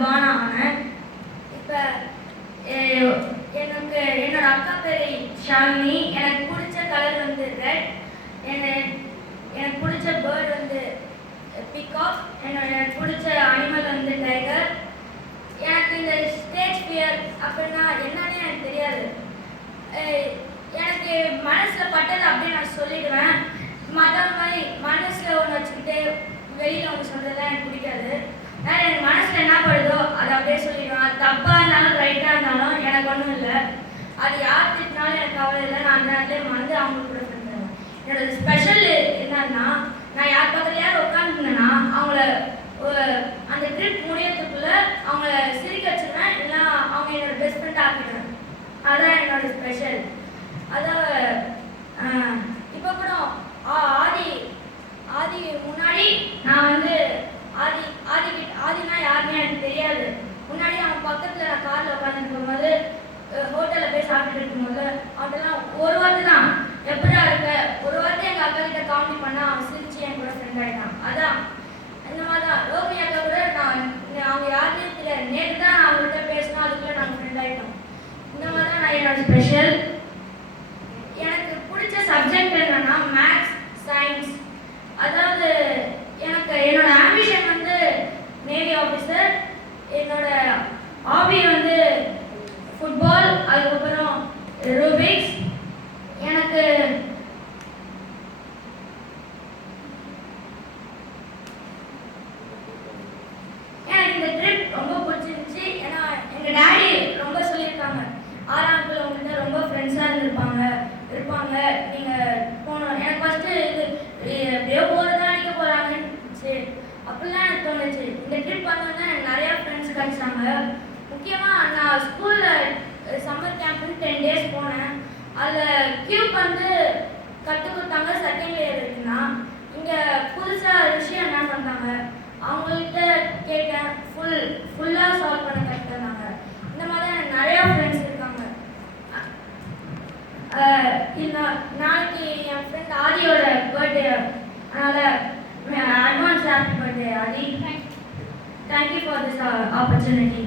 Born ஆனேன். இப்போ எனக்கு என்னோட அக்கா பேர் ஷாலினி. எனக்கு பிடிச்ச கலர் வந்து ரெட். எனக்கு பிடிச்ச பேர்ட் வந்து பிகாக். எனக்கு பிடிச்ச அனிமல் வந்து டைகர். எனக்கு இந்த ஸ்டேஜ் ஃபியர் அப்படின்னா என்னன்னு எனக்கு தெரியாது. எனக்கு மனசில் பட்டது அப்படியே நான் சொல்லிடுவேன். மற்ற மாதிரி மனசில் ஒன்று வச்சுக்கிட்டு வெளியில் ஒன்று சொல்கிறதுலாம் எனக்கு பிடிக்காது. ஆனால் எனக்கு மனசில் என்ன படுதோ அதை அப்படியே சொல்லிடுவேன். அது தப்பாக இருந்தாலும் ரைட்டாக இருந்தாலும் எனக்கு ஒன்றும் இல்லை. அது யார் திட்டினாலும் எனக்கு கவலை இல்லை. நான் அந்த நேரத்தில் வந்து அவங்களுக்கு கூட பண்ணுவேன். என்னோட ஸ்பெஷல் என்னன்னா, நான் யார் பக்கத்துலையாவது உட்காந்துருந்தேன்னா அவங்கள அந்த ட்ரிப் முடியறதுக்குள்ளே அவங்கள சிரிக்க வச்சுருவேன். இல்லைன்னா அவங்க என்னோட பெஸ்ட் ஃப்ரெண்ட் ஆக்கிடுவேன். அதான் என்னோட ஸ்பெஷல். அதான் இப்போ கூட ஆதி முன்னாடி நான் வந்து ஆதினா யாருமே எனக்கு தெரியாது. முன்னாடி அவன் பக்கத்தில் நான் காரில் உட்காந்துருக்கும் போது ஹோட்டலில் போய் சாப்பிட்டுட்டு இருக்கும்போது அவன்லாம் ஒரு வார்த்தை தான் எப்படா இருக்க ஒரு வார்த்தை எங்கள் அக்கா கிட்ட காமெடி பண்ணால் அவன் சிரிச்சு என் கூட ஃப்ரெண்ட் ஆகிட்டான். அதான் இந்த மாதிரி தான் ரோகிணி அக்கா கூட அவங்க யாருமே தெரியாது. நேற்று தான் அவங்கள்ட்ட பேசினோம், அதுக்குள்ளே நாங்கள் ஃப்ரெண்ட் ஆகிட்டோம். இந்த மாதிரி தான் நான் என்னோட ஸ்பெஷல். எனக்கு பிடிச்ச சப்ஜெக்ட் என்னன்னா மேத்ஸ், சயின்ஸ். அதாவது எனக்கு என்னோட ஆம்பிஷன் வந்து நேவி ஆஃபீஸர். என்னோட ஹாபி வந்து ஃபுட்பால், அதுக்கப்புறம் ரூபிக்ஸ். எனக்கு இந்த ட்ரிப் ரொம்ப பிடிச்சிருந்துச்சு. ஏன்னா எங்கள் டேடி ரொம்ப சொல்லியிருக்காங்க, 6ஆம் வகுப்புல உங்கள்கிட்ட ரொம்ப ஃப்ரெண்ட்ஸாக இருப்பாங்க நீங்கள் போகணும். எனக்கு ஃபஸ்ட்டு இது எப்படியோ போகிறதா அடிக்க போகிறாங்கன்னு அப்படிலாம் எனக்கு தோணுச்சு. இந்த ட்ரிப் வந்தோன்னே எனக்கு நிறையா ஃப்ரெண்ட்ஸ் கிடச்சாங்க. முக்கியமாக நான் ஸ்கூலில் சம்மர் கேம்ப்னு 10 டேஸ் போனேன். அதில் கியூப் வந்து கற்றுக் கொடுத்தாங்க. செகண்ட் இயர் இருக்குன்னா இங்கே புதுசாக விஷயம் என்ன பண்ணாங்க, அவங்கள்ட்ட கேட்டேன். ஃபுல்லாக சால்வ் பண்ண கற்றுத்தாங்க. இந்த மாதிரி எனக்கு நிறையா ஃப்ரெண்ட்ஸ் இருக்காங்க. நாளைக்கு என் ஃப்ரெண்ட் ஆதியோட பர்த்டே, அதனால் advance happy birthday Aadhi. Thank you for this opportunity.